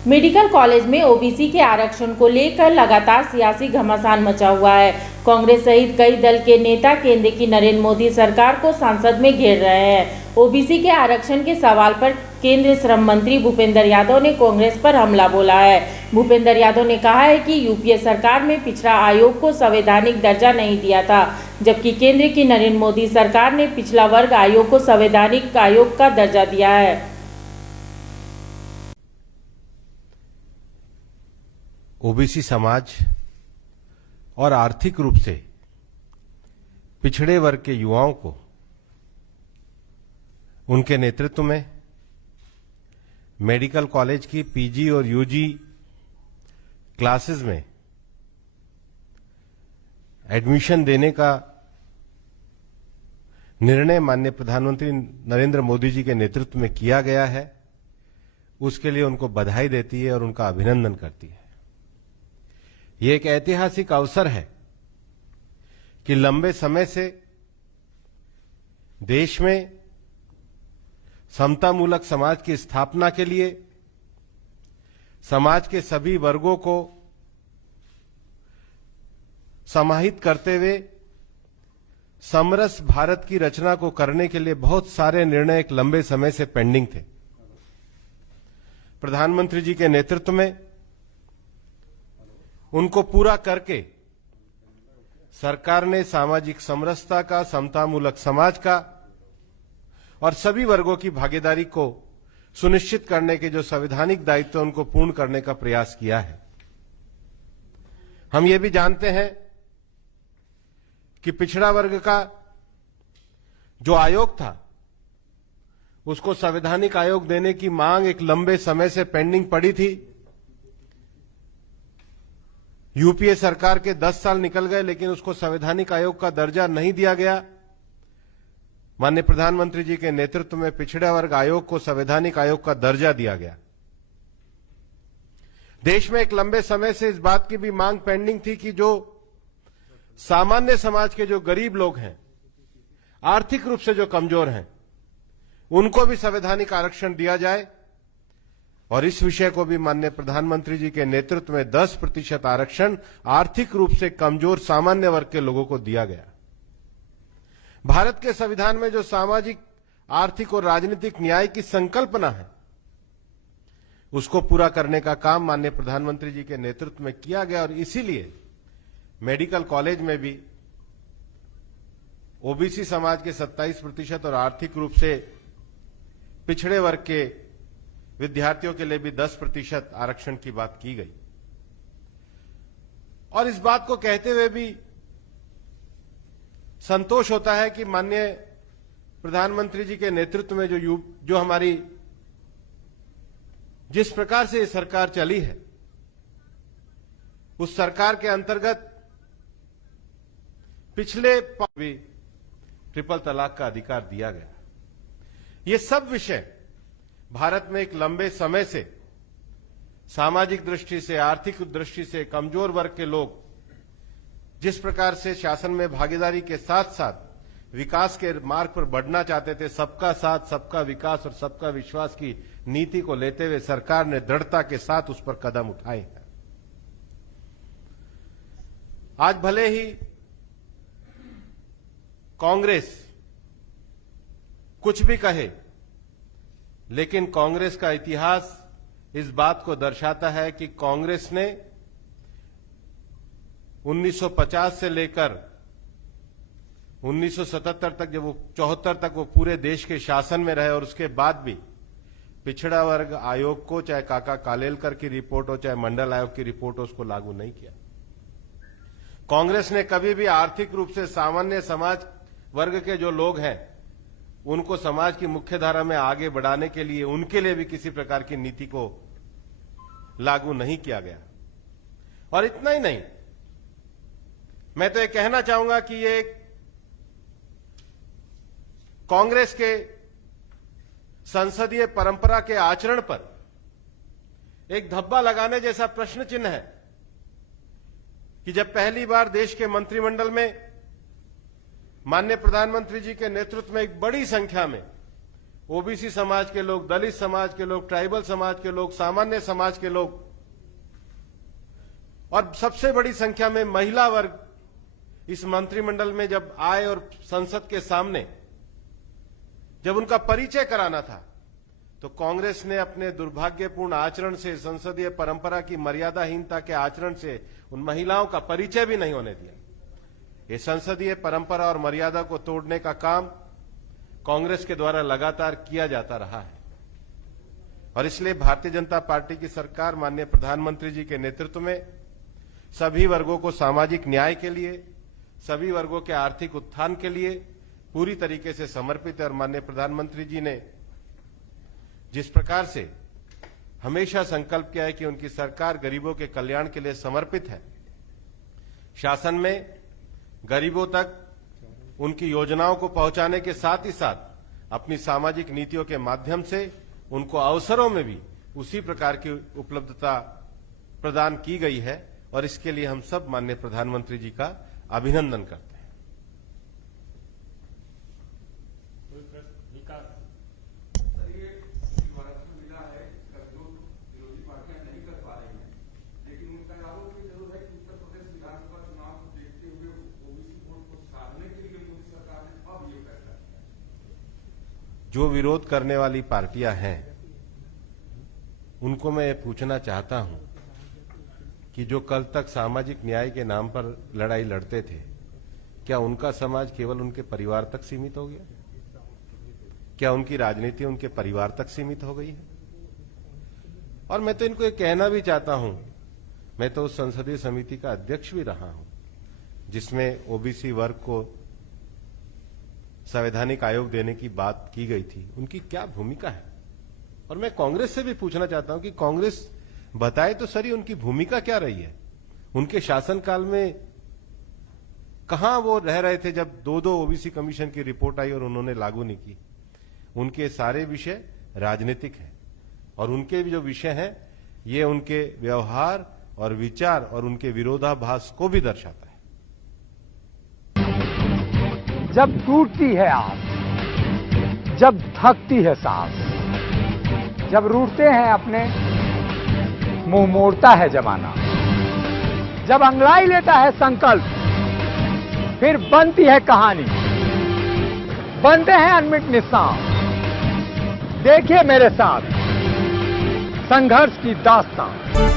Medical college में OBC के आरक्षण को लेकर लगातार सियासी घमासान मचा हुआ है। कांग्रेस सहित कई दल के नेता केंद्र की नरेंद्र मोदी सरकार को संसद में घेर रहे हैं। ओबीसी के आरक्षण के सवाल पर केंद्रीय श्रम मंत्री भूपेंद्र यादव ने कांग्रेस पर हमला बोला है। भूपेंद्र यादव ने कहा है कि यूपीए सरकार में पिछड़ा आयोग को संवैधानिक दर्जा नहीं दिया था, जबकि केंद्र की नरेंद्र मोदी सरकार ने पिछड़ा वर्ग आयोग को संवैधानिक आयोग का दर्जा दिया है। ओबीसी समाज और आर्थिक रूप से पिछड़े वर्ग के युवाओं को उनके नेतृत्व में मेडिकल कॉलेज की पीजी और यूजी क्लासेस में एडमिशन देने का निर्णय माननीय प्रधानमंत्री नरेंद्र मोदी जी के नेतृत्व में किया गया है। उसके लिए उनको बधाई देती है और उनका अभिनंदन करती है। ये एक ऐतिहासिक अवसर है कि लंबे समय से देश में समतामूलक समाज की स्थापना के लिए समाज के सभी वर्गों को समाहित करते हुए समरस भारत की रचना को करने के लिए बहुत सारे निर्णय एक लंबे समय से पेंडिंग थे। प्रधानमंत्री जी के नेतृत्व में उनको पूरा करके सरकार ने सामाजिक समरसता का, समतामूलक समाज का और सभी वर्गों की भागीदारी को सुनिश्चित करने के जो संवैधानिक दायित्व है उनको पूर्ण करने का प्रयास किया है। हम ये भी जानते हैं कि पिछड़ा वर्ग का जो आयोग था उसको संवैधानिक आयोग देने की मांग एक लंबे समय से पेंडिंग पड़ी थी। यूपीए सरकार के 10 साल निकल गए लेकिन उसको संवैधानिक आयोग का दर्जा नहीं दिया गया। माननीय प्रधानमंत्री जी के नेतृत्व में पिछड़ा वर्ग आयोग को संवैधानिक आयोग का दर्जा दिया गया। देश में एक लंबे समय से इस बात की भी मांग पेंडिंग थी कि जो सामान्य समाज के जो गरीब लोग हैं, आर्थिक रूप से जो कमजोर हैं, उनको भी संवैधानिक आरक्षण दिया जाए और इस विषय को भी माननीय प्रधानमंत्री जी के नेतृत्व में 10% आरक्षण आर्थिक रूप से कमजोर सामान्य वर्ग के लोगों को दिया गया। भारत के संविधान में जो सामाजिक, आर्थिक और राजनीतिक न्याय की संकल्पना है उसको पूरा करने का काम माननीय प्रधानमंत्री जी के नेतृत्व में किया गया और इसीलिए मेडिकल कॉलेज में भी ओबीसी समाज के 27% और आर्थिक रूप से पिछड़े वर्ग के विद्यार्थियों के लिए भी 10% आरक्षण की बात की गई। और इस बात को कहते हुए भी संतोष होता है कि माननीय प्रधानमंत्री जी के नेतृत्व में जो हमारी जिस प्रकार से ये सरकार चली है, उस सरकार के अंतर्गत पिछले भी ट्रिपल तलाक का अधिकार दिया गया। ये सब विषय भारत में एक लंबे समय से सामाजिक दृष्टि से, आर्थिक दृष्टि से कमजोर वर्ग के लोग जिस प्रकार से शासन में भागीदारी के साथ साथ विकास के मार्ग पर बढ़ना चाहते थे, सबका साथ, सबका विकास और सबका विश्वास की नीति को लेते हुए सरकार ने दृढ़ता के साथ उस पर कदम उठाए हैं। आज भले ही कांग्रेस कुछ भी कहे, लेकिन कांग्रेस का इतिहास इस बात को दर्शाता है कि कांग्रेस ने 1950 से लेकर 1977 तक, जब वो 74 तक वो पूरे देश के शासन में रहे और उसके बाद भी पिछड़ा वर्ग आयोग को, चाहे काका कालेलकर की रिपोर्ट हो, चाहे मंडल आयोग की रिपोर्ट हो, उसको लागू नहीं किया। कांग्रेस ने कभी भी आर्थिक रूप से सामान्य समाज वर्ग के जो लोग हैं उनको समाज की मुख्यधारा में आगे बढ़ाने के लिए उनके लिए भी किसी प्रकार की नीति को लागू नहीं किया गया। और इतना ही नहीं, मैं तो ये कहना चाहूंगा कि ये कांग्रेस के संसदीय परंपरा के आचरण पर एक धब्बा लगाने जैसा प्रश्न चिन्ह है कि जब पहली बार देश के मंत्रिमंडल में माननीय प्रधानमंत्री जी के नेतृत्व में एक बड़ी संख्या में ओबीसी समाज के लोग, दलित समाज के लोग, ट्राइबल समाज के लोग, सामान्य समाज के लोग और सबसे बड़ी संख्या में महिला वर्ग इस मंत्रिमंडल में जब आए और संसद के सामने जब उनका परिचय कराना था, तो कांग्रेस ने अपने दुर्भाग्यपूर्ण आचरण से, संसदीय परंपरा की मर्यादाहीनता के आचरण से उन महिलाओं का परिचय भी नहीं होने दिया। ये संसदीय परंपरा और मर्यादा को तोड़ने का काम कांग्रेस के द्वारा लगातार किया जाता रहा है और इसलिए भारतीय जनता पार्टी की सरकार माननीय प्रधानमंत्री जी के नेतृत्व में सभी वर्गों को सामाजिक न्याय के लिए, सभी वर्गों के आर्थिक उत्थान के लिए पूरी तरीके से समर्पित है। और माननीय प्रधानमंत्री जी ने जिस प्रकार से हमेशा संकल्प किया है कि उनकी सरकार गरीबों के कल्याण के लिए समर्पित है, शासन में गरीबों तक उनकी योजनाओं को पहुंचाने के साथ ही साथ अपनी सामाजिक नीतियों के माध्यम से उनको अवसरों में भी उसी प्रकार की उपलब्धता प्रदान की गई है और इसके लिए हम सब माननीय प्रधानमंत्री जी का अभिनंदन करते हैं। जो विरोध करने वाली पार्टियां हैं उनको मैं पूछना चाहता हूं कि जो कल तक सामाजिक न्याय के नाम पर लड़ाई लड़ते थे, क्या उनका समाज केवल उनके परिवार तक सीमित हो गया? क्या उनकी राजनीति उनके परिवार तक सीमित हो गई है? और मैं तो इनको ये कहना भी चाहता हूं, मैं तो उस संसदीय समिति का अध्यक्ष भी रहा हूं जिसमें ओबीसी वर्ग को संवैधानिक आयोग देने की बात की गई थी। उनकी क्या भूमिका है? और मैं कांग्रेस से भी पूछना चाहता हूं कि कांग्रेस बताए तो सही उनकी भूमिका क्या रही है। उनके शासनकाल में कहां वो रह रहे थे जब दो ओबीसी कमीशन की रिपोर्ट आई और उन्होंने लागू नहीं की। उनके सारे विषय राजनीतिक हैं और उनके जो विषय हैं ये उनके व्यवहार और विचार और उनके विरोधाभास को भी दर्शाता है। जब टूटती है आस, जब थकती है सांस, जब रूठते हैं अपने, मुंह मोड़ता है जमाना, जब अंगड़ाई लेता है संकल्प, फिर बनती है कहानी, बनते हैं अनमिट निशान। देखिए मेरे साथ संघर्ष की दास्तान।